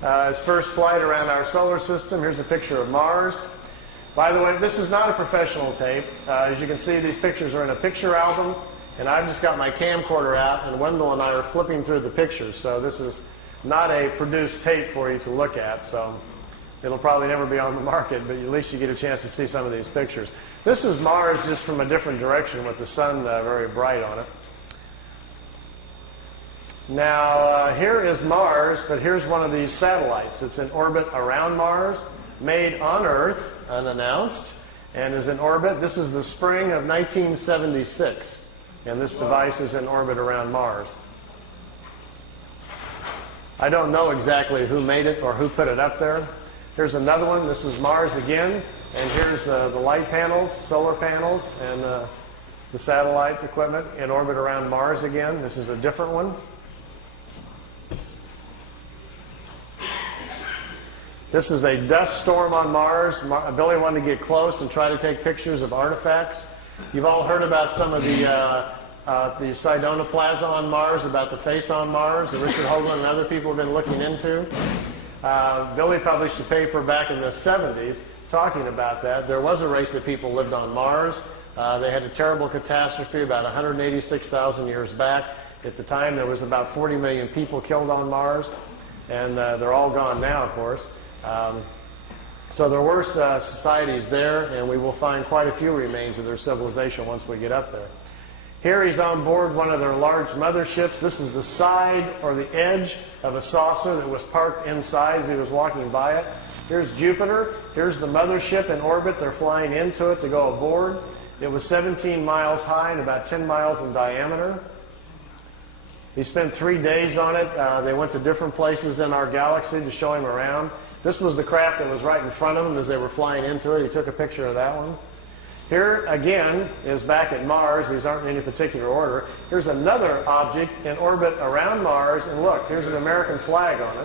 His first flight around our solar system. Here's a picture of Mars. By the way, this is not a professional tape. As you can see, these pictures are in a picture album, and I've just got my camcorder out, and Wendell and I are flipping through the pictures. So this is not a produced tape for you to look at. So it'll probably never be on the market, but at least you get a chance to see some of these pictures. This is Mars just from a different direction with the sun very bright on it. Now, here is Mars, but here's one of these satellites. It's in orbit around Mars, made on Earth, unannounced, and is in orbit. This is the spring of 1976, and this device is in orbit around Mars. I don't know exactly who made it or who put it up there. Here's another one. This is Mars again, and here's the light panels, solar panels, and the satellite equipment in orbit around Mars again. This is a different one. This is a dust storm on Mars. Billy wanted to get close and try to take pictures of artifacts. You've all heard about some of the Sidonoplasma on Mars, about the face on Mars, that Richard Hoagland and other people have been looking into. Billy published a paper back in the 70s talking about that. There was a race of people lived on Mars. They had a terrible catastrophe about 186,000 years back. At the time, there was about 40 million people killed on Mars, and they're all gone now, of course. So there were societies there, and we will find quite a few remains of their civilization once we get up there. Here he's on board one of their large motherships. This is the side or the edge of a saucer that was parked inside as he was walking by it. Here's Jupiter. Here's the mothership in orbit. They're flying into it to go aboard. It was 17 miles high and about 10 miles in diameter. He spent 3 days on it. They went to different places in our galaxy to show him around. This was the craft that was right in front of him as they were flying into it. He took a picture of that one. Here, again, is back at Mars. These aren't in any particular order. Here's another object in orbit around Mars, and look, here's an American flag on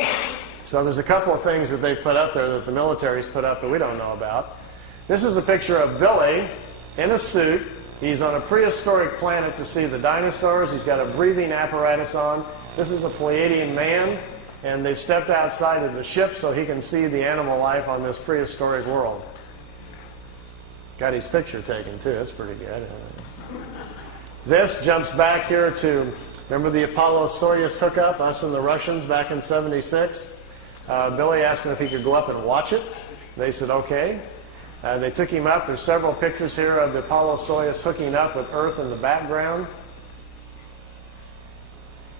it. So there's a couple of things that they put up there that the military's put up that we don't know about. This is a picture of Billy in a suit. He's on a prehistoric planet to see the dinosaurs. He's got a breathing apparatus on. This is a Pleiadian man. And they've stepped outside of the ship so he can see the animal life on this prehistoric world. Got his picture taken, too. That's pretty good. This jumps back here to, remember the Apollo-Soyuz hookup, us and the Russians back in '76? Billy asked him if he could go up and watch it. They said, okay. They took him up. There's several pictures here of the Apollo-Soyuz hooking up with Earth in the background.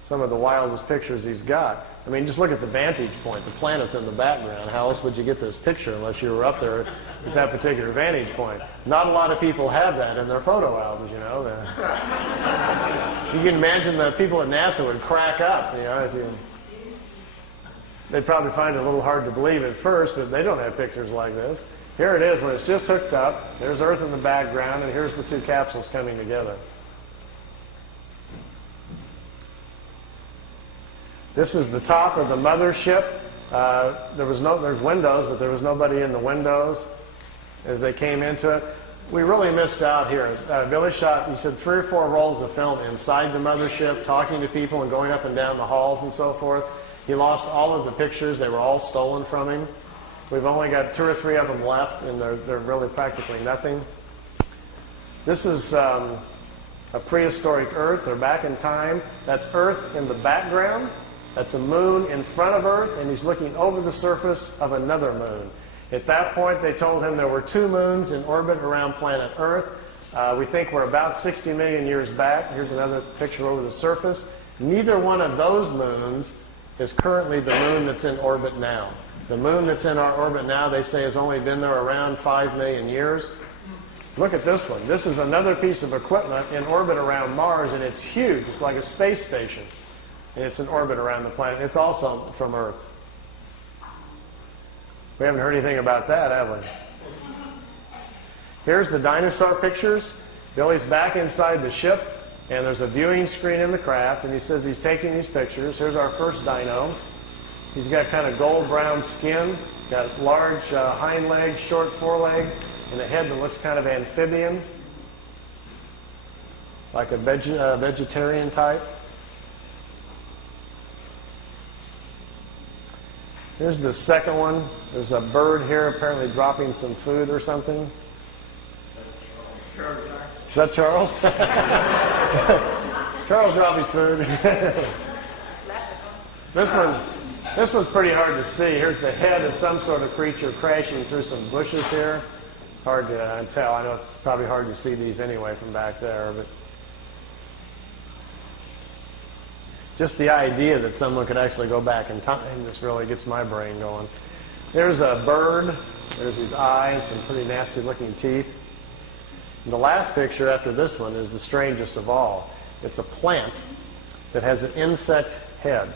Some of the wildest pictures he's got. I mean, just look at the vantage point. The planet's in the background. How else would you get this picture unless you were up there at that particular vantage point? Not a lot of people have that in their photo albums, you know. You can imagine the people at NASA would crack up, you know. They'd probably find it a little hard to believe at first, but they don't have pictures like this. Here it is when it's just hooked up. There's Earth in the background, and here's the two capsules coming together. This is the top of the mothership. There's windows, but there was nobody in the windows as they came into it. We really missed out here. Billy shot, he said, 3 or 4 rolls of film inside the mothership, talking to people and going up and down the halls and so forth. He lost all of the pictures. They were all stolen from him. We've only got 2 or 3 of them left, and they're really practically nothing. This is a prehistoric Earth. They're back in time. That's Earth in the background. That's a moon in front of Earth, and he's looking over the surface of another moon. At that point, they told him there were 2 moons in orbit around planet Earth. We think we're about 60 million years back. Here's another picture over the surface. Neither one of those moons is currently the moon that's in orbit now. The moon that's in our orbit now, they say, has only been there around 5 million years. Look at this one. This is another piece of equipment in orbit around Mars, and it's huge. It's like a space station. And it's in orbit around the planet. It's also from Earth. We haven't heard anything about that, have we? Here's the dinosaur pictures. Billy's back inside the ship, and there's a viewing screen in the craft, and he says he's taking these pictures. Here's our first dino. He's got kind of gold-brown skin, got large hind legs, short forelegs, and a head that looks kind of amphibian, like a vegetarian type. Here's the second one. There's a bird here apparently dropping some food or something. Is that Charles? Charles dropped his food. This one's pretty hard to see. Here's the head of some sort of creature crashing through some bushes here. It's hard to tell. I know it's probably hard to see these anyway from back there, but just the idea that someone could actually go back in time just really gets my brain going. There's a bird. There's his eyes, some pretty nasty looking teeth. And the last picture after this one is the strangest of all. It's a plant that has an insect head.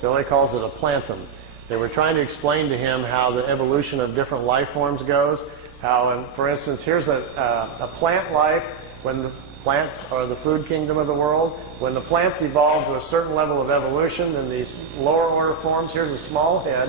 Billy calls it a plantem. They were trying to explain to him how the evolution of different life forms goes. How, for instance, here's a plant life when the plants are the food kingdom of the world. When the plants evolve to a certain level of evolution, then these lower order forms, here's a small head,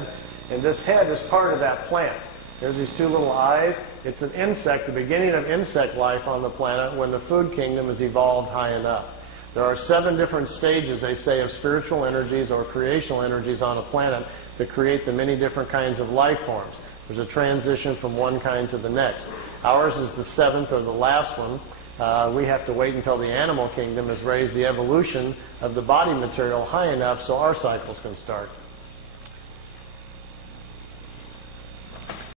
and this head is part of that plant. There's these two little eyes. It's an insect, the beginning of insect life on the planet when the food kingdom has evolved high enough. There are 7 different stages, they say, of spiritual energies or creational energies on a planet that create the many different kinds of life forms. There's a transition from one kind to the next. Ours is the 7th or the last one. We have to wait until the animal kingdom has raised the evolution of the body material high enough so our cycles can start.